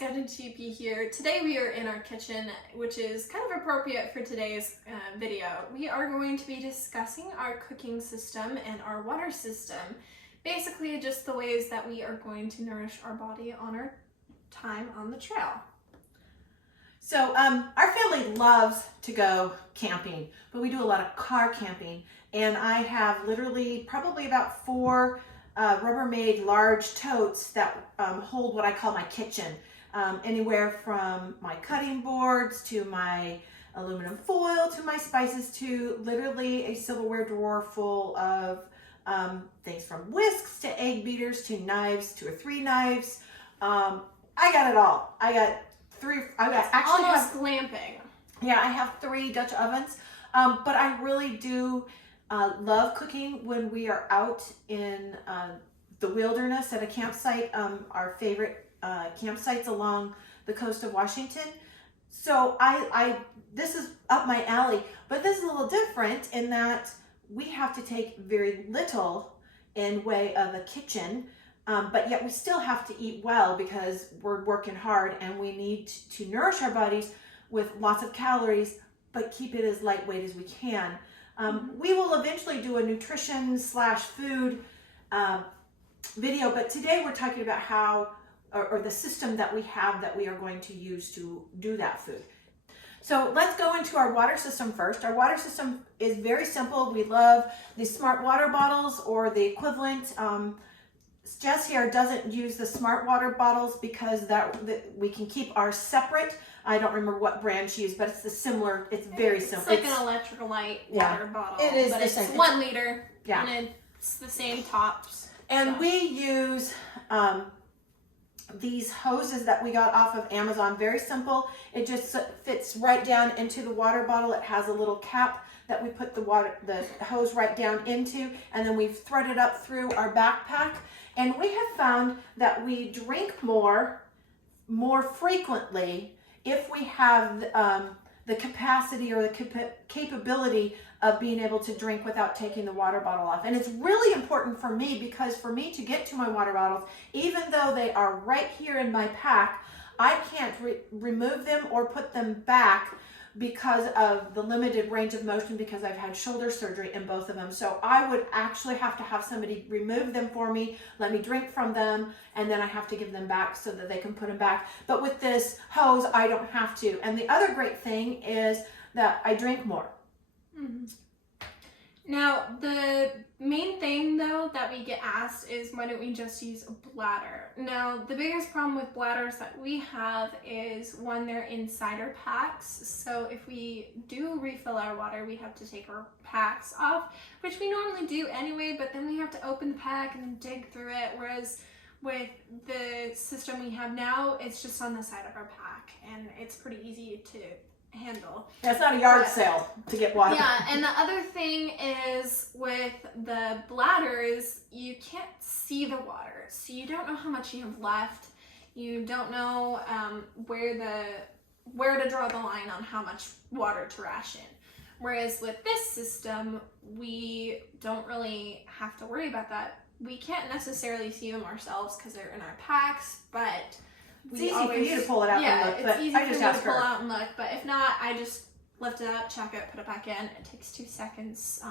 Scott and GP here. Today we are in our kitchen, which is kind of appropriate for today's video. We are going to be discussing our cooking system and our water system. Basically just the ways that we are going to nourish our body on our time on the trail. So our family loves to go camping, but we do a lot of car camping. And I have literally probably about 4 Rubbermaid large totes that hold what I call my kitchen. Anywhere from my cutting boards to my aluminum foil to my spices to literally a silverware drawer full of things from whisks to egg beaters to knives, 2 or 3 knives. I got it all. I got 3. Almost glamping. Yeah, I have 3 Dutch ovens, but I really do love cooking when we are out in the wilderness at a campsite. Our favorite campsites along the coast of Washington. So this is up my alley, but this is a little different in that we have to take very little in way of a kitchen, but yet we still have to eat well because we're working hard and we need to nourish our bodies with lots of calories, but keep it as lightweight as we can. We will eventually do a nutrition/food video, but today we're talking about how, or the system that we have that we are going to use to do that food. So let's go into our water system first. Our water system is very simple. We love the smart water bottles or the equivalent. Jess here doesn't use the smart water bottles because that we can keep ours separate. I don't remember what brand she used, but it's it's very simple. It's like an electrolyte water bottle. It is, but it's 1 liter, and it's the same tops. And we use these hoses that we got off of Amazon. Very simple. It just fits right down into the water bottle. It has a little cap that we put the hose right down into, and then we've threaded up through our backpack. And we have found that we drink more frequently if we have the capacity or the capability of being able to drink without taking the water bottle off. And it's really important for me because for me to get to my water bottles, even though they are right here in my pack, I can't remove them or put them back because of the limited range of motion because I've had shoulder surgery in both of them. So I would actually have to have somebody remove them for me, let me drink from them, and then I have to give them back so that they can put them back. But with this hose, I don't have to. And the other great thing is that I drink more. Mm-hmm. Now, the main thing though that we get asked is why don't we just use a bladder? Now, the biggest problem with bladders that we have is when they're inside our packs. So if we do refill our water, we have to take our packs off, which we normally do anyway, but then we have to open the pack and then dig through it. Whereas with the system we have now, it's just on the side of our pack and it's pretty easy to handle. Yeah, it's not a yard sale to get water. Yeah, and the other thing is with the bladders, you can't see the water, so you don't know how much you have left. You don't know where to draw the line on how much water to ration. Whereas with this system, we don't really have to worry about that. We can't necessarily see them ourselves because they're in our packs, but it's easy for you to pull it out and look, but it's easy I just for me to ask pull her. out and look, but if not, I just lift it up, check it, put it back in. It takes 2 seconds.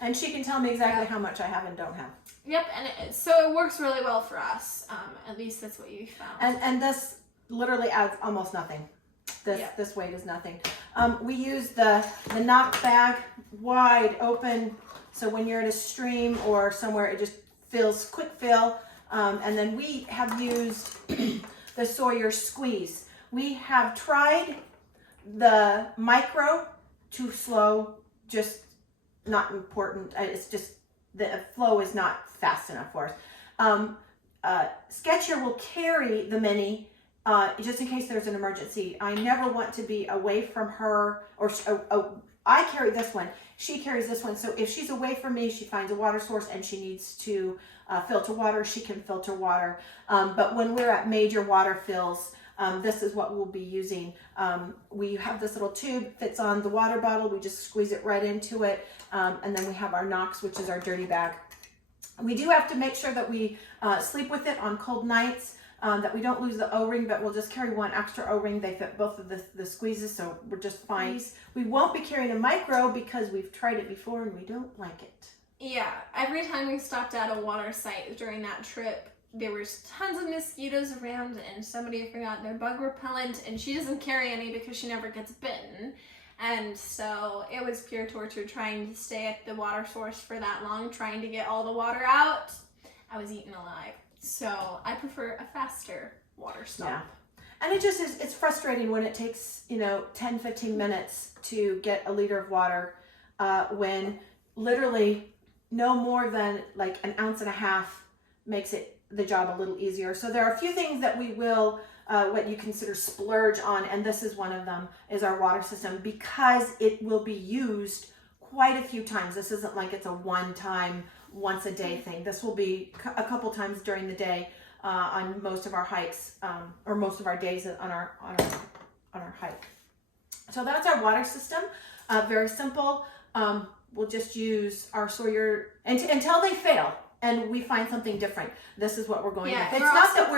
And she can tell me exactly how much I have and don't have. Yep, and so it works really well for us. At least that's what you found. And this literally adds almost nothing. This weight is nothing. We use the knock bag wide open, so when you're at a stream or somewhere, it just fills, quick fill. And then we have used the Sawyer squeeze. We have tried the micro, too slow, just not important. It's just the flow is not fast enough for us. Sketcher will carry the mini just in case there's an emergency. I never want to be away from her, or I carry this one. She carries this one. So if she's away from me, she finds a water source and she needs to filter water, she can filter water. But when we're at major water fills, this is what we'll be using. We have this little tube, fits on the water bottle. We just squeeze it right into it. And then we have our Knox, which is our dirty bag. We do have to make sure that we sleep with it on cold nights. that we don't lose the O-ring, but we'll just carry one extra O-ring. They fit both of the squeezes, so we're just fine. Nice. We won't be carrying a micro because we've tried it before and we don't like it. Yeah, every time we stopped at a water site during that trip, there was tons of mosquitoes around, and somebody forgot their bug repellent, and she doesn't carry any because she never gets bitten. And so it was pure torture trying to stay at the water source for that long, trying to get all the water out. I was eaten alive. So I prefer a faster water stop. Yeah. And it just is, it's frustrating when it takes, 10, 15 minutes to get a liter of water when literally no more than like an ounce and a half makes the job a little easier. So there are a few things that we will, what you consider splurge on, and this is one of them, is our water system, because it will be used quite a few times. This isn't like it's a one-time, once-a-day thing. This will be a couple times during the day on most of our hikes, or most of our days on our hike. So that's our water system. Very simple. We'll just use our Sawyer until they fail and we find something different. This is what we're going with. It's not that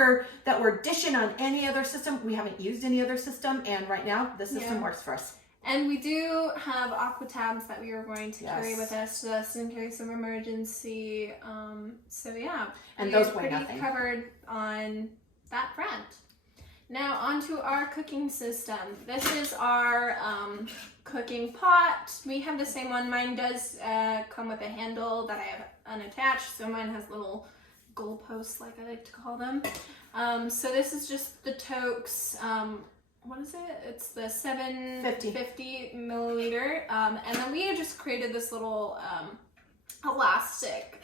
we're dishing on any other system. We haven't used any other system, and right now this system works for us. And we do have aqua tabs that we are going to carry with us just in case of emergency. So yeah, and those weigh pretty nothing. Covered on that front. Now onto our cooking system. This is our cooking pot. We have the same one. Mine does come with a handle that I have unattached, so mine has little goalposts, like I like to call them. So this is just the Toke's, what is it? It's the 750 milliliter. And then we just created this little elastic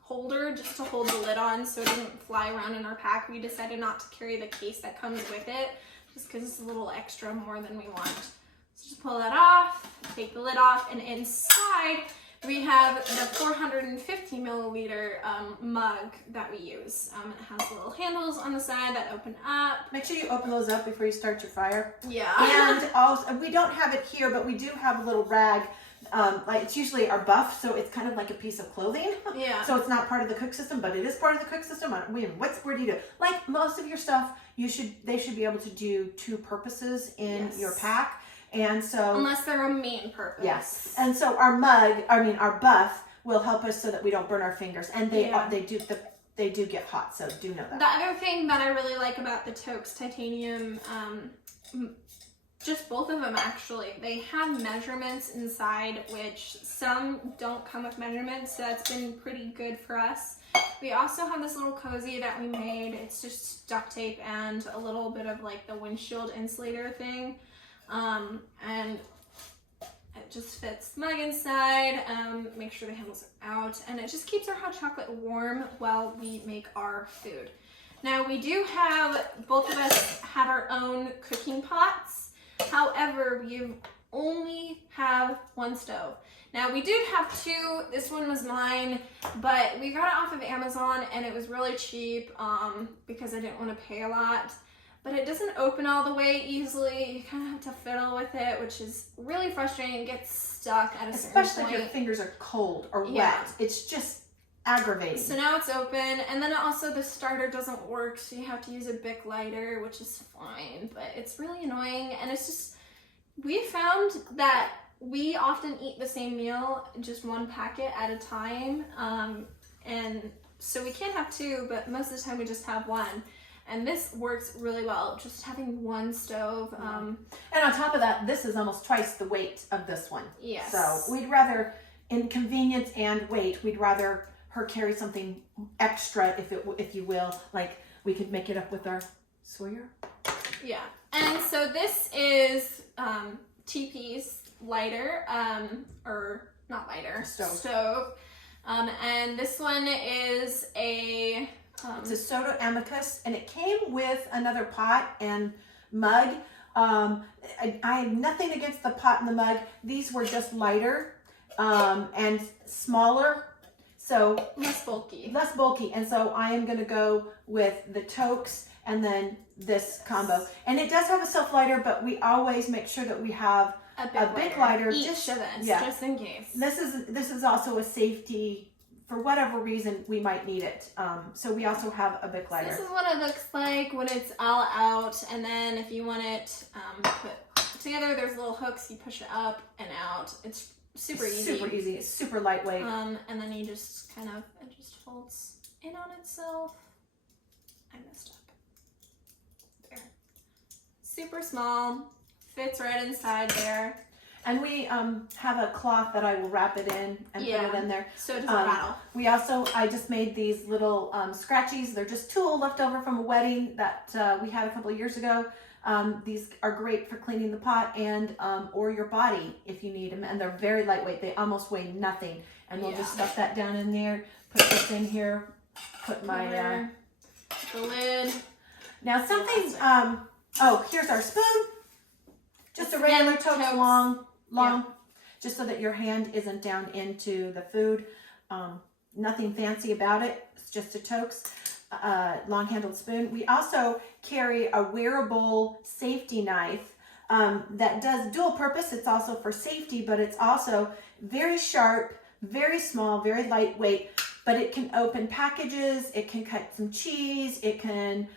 holder just to hold the lid on so it doesn't fly around in our pack. We decided not to carry the case that comes with it just because it's a little extra more than we want. So just pull that off, take the lid off, and inside we have the 450 milliliter mug that we use. It has little handles on the side that open up. Make sure you open those up before you start your fire. Yeah. And also, we don't have it here, but we do have a little rag. Like it's usually our buff, so it's kind of like a piece of clothing. Yeah. So it's not part of the cook system, but it is part of the cook system. Where do you do? Like most of your stuff, they should be able to do two purposes in your pack. And so unless they're a main purpose. Yes. And so our buff will help us so that we don't burn our fingers. And they do get hot, so do know that. The other thing that I really like about the Toke's titanium, just both of them actually, they have measurements inside, which some don't come with measurements, so that's been pretty good for us. We also have this little cozy that we made. It's just duct tape and a little bit of like the windshield insulator thing. And it just fits the mug inside, make sure the handles are out, and it just keeps our hot chocolate warm while we make our food. Now we do have, both of us have our own cooking pots. However, we only have one stove. Now we did have two. This one was mine, but we got it off of Amazon and it was really cheap because I didn't want to pay a lot. But it doesn't open all the way easily. You kind of have to fiddle with it, which is really frustrating. It gets stuck at a certain point. Especially if your fingers are cold or wet. It's just aggravating. So now it's open, and then also the starter doesn't work, so you have to use a Bic lighter, which is fine, but it's really annoying. And it's just, we found that we often eat the same meal, just one packet at a time, and so we can't have two, but most of the time we just have one. And this works really well, just having one stove. And on top of that, this is almost twice the weight of this one. Yes. So we'd rather, in convenience and weight, we'd rather her carry something extra, if you will. Like we could make it up with our Sawyer. Yeah. And so this is TP's lighter, or not lighter, stove. And this one is a... it's a Soda Amicus, and it came with another pot and mug. I have nothing against the pot and the mug. These were just lighter and smaller, so less bulky. And so I am going to go with the Toke's and then this combo. And it does have a self lighter, but we always make sure that we have a big lighter each of us, just in case. This is also a safety for whatever reason, we might need it. So we also have a Bic lighter. This is what it looks like when it's all out, and then if you want it put together, there's little hooks. You push it up and out. It's super easy. Super easy. It's super lightweight. And then you just kind of, it just folds in on itself. I messed up. There. Super small. Fits right inside there. And we have a cloth that I will wrap it in and put it in there. So it doesn't rattle. We also, I just made these little scratchies. They're just tulle left over from a wedding that we had a couple of years ago. These are great for cleaning the pot and or your body if you need them. And they're very lightweight. They almost weigh nothing. And we'll just stuff that down in there. Put this in here. Put my... the lid. Now something... oh, here's our spoon. Just a regular totes, long, just so that your hand isn't down into the food. Nothing fancy about it. It's just a Toaks long-handled spoon. We also carry a wearable safety knife that does dual purpose. It's also for safety, but it's also very sharp, very small, very lightweight, but it can open packages. It can cut some cheese. It can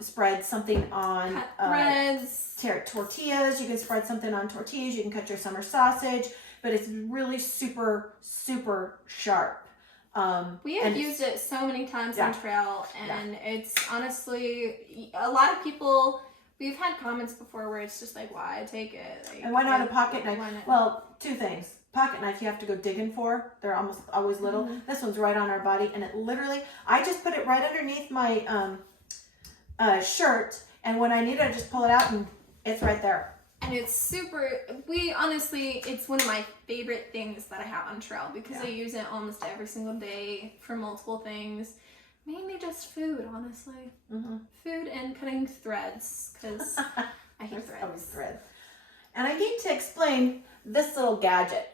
spread something on threads, tortillas. You can spread something on tortillas. You can cut your summer sausage, but it's really super, super sharp. We have used it so many times on trail, and it's honestly, a lot of people, we've had comments before where it's just like, why take it? Like, and why not a pocket knife? Well, two things. Pocket knife you have to go digging for. They're almost always little. This one's right on our body, and it literally, I just put it right underneath my shirt, and when I need it, I just pull it out and it's right there. And it's super, it's one of my favorite things that I have on trail because I use it almost every single day for multiple things. Mainly just food, honestly. Food and cutting threads, because I hate threads. Always threads. And I need to explain this little gadget.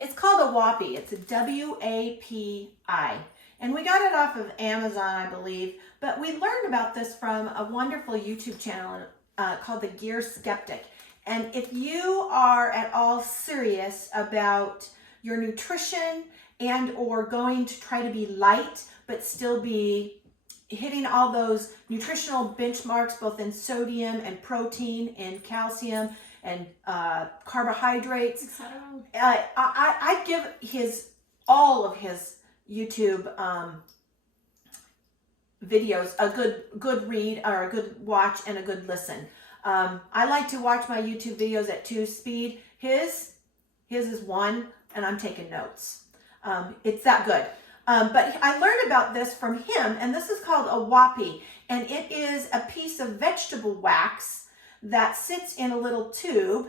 It's called a WAPI. It's a W-A-P-I. And we got it off of Amazon, I believe. But we learned about this from a wonderful YouTube channel called The Gear Skeptic. And if you are at all serious about your nutrition and or going to try to be light, but still be hitting all those nutritional benchmarks, both in sodium and protein and calcium and carbohydrates, I give all of his YouTube videos a good read or a good watch and a good listen. I like to watch my YouTube videos at 2 speed. His is 1, and I'm taking notes. It's that good. But I learned about this from him, and this is called a WAPI, and it is a piece of vegetable wax that sits in a little tube,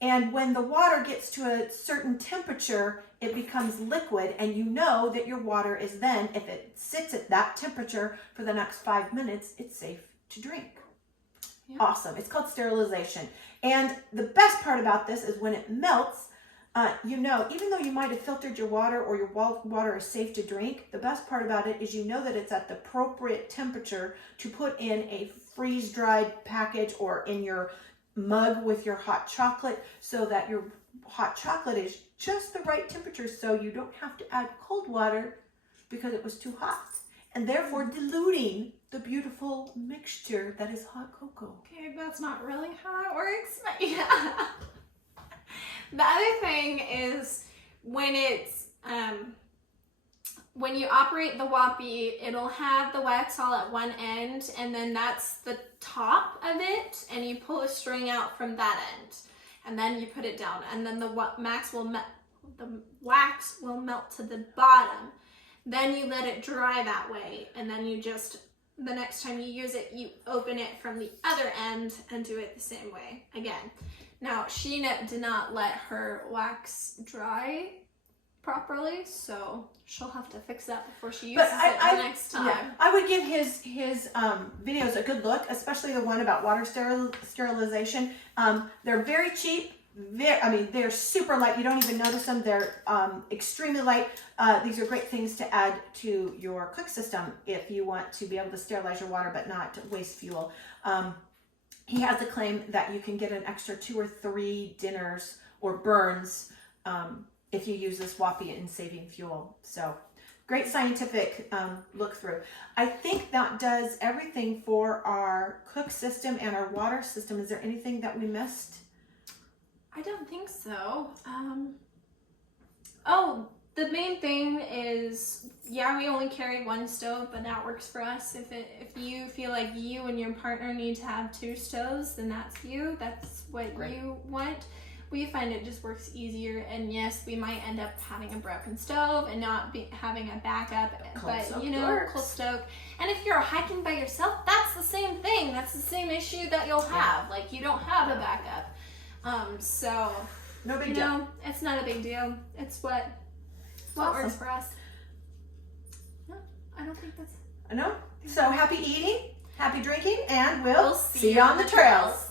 and when the water gets to a certain temperature, it becomes liquid, and you know that your water is then, if it sits at that temperature for the next 5 minutes, it's safe to drink. Yep. Awesome. It's called sterilization. And the best part about this is when it melts, you know, even though you might have filtered your water or your water is safe to drink, the best part about it is you know that it's at the appropriate temperature to put in a freeze-dried package or in your mug with your hot chocolate, so that your hot chocolate is just the right temperature, so you don't have to add cold water because it was too hot, and therefore diluting the beautiful mixture that is hot cocoa. Okay, that's not really how that works, but yeah. The other thing is when it's when you operate the WAPI, it'll have the wax all at one end, and then that's the top of it, and you pull a string out from that end, and then you put it down, and then the wax will melt to the bottom. Then you let it dry that way, and then you just, the next time you use it, you open it from the other end and do it the same way again. Now, Sheena did not let her wax dry properly, so she'll have to fix that before she uses it the next time. Yeah, I would give his videos a good look, especially the one about water sterilization. They're very cheap. They're super light. You don't even notice them. They're extremely light. These are great things to add to your cook system if you want to be able to sterilize your water but not waste fuel. He has a claim that you can get an extra 2 or 3 dinners or burns if you use this WAPI in saving fuel. So great scientific look through. I think that does everything for our cook system and our water system. Is there anything that we missed? I don't think so. Oh, the main thing is, yeah, we only carry one stove, but that works for us. If you feel like you and your partner need to have 2 stoves, then that's you. That's what you want. We find it just works easier, and yes, we might end up having a broken stove and not having a backup, but you know, cold stove. And if you're hiking by yourself, that's the same thing. That's the same issue that you'll have. Like, you don't have a backup. So No big deal. No, it's not a big deal. It's what works for us. No, I don't think that's... No? So happy eating, happy drinking, and we'll We'll see you on the trails.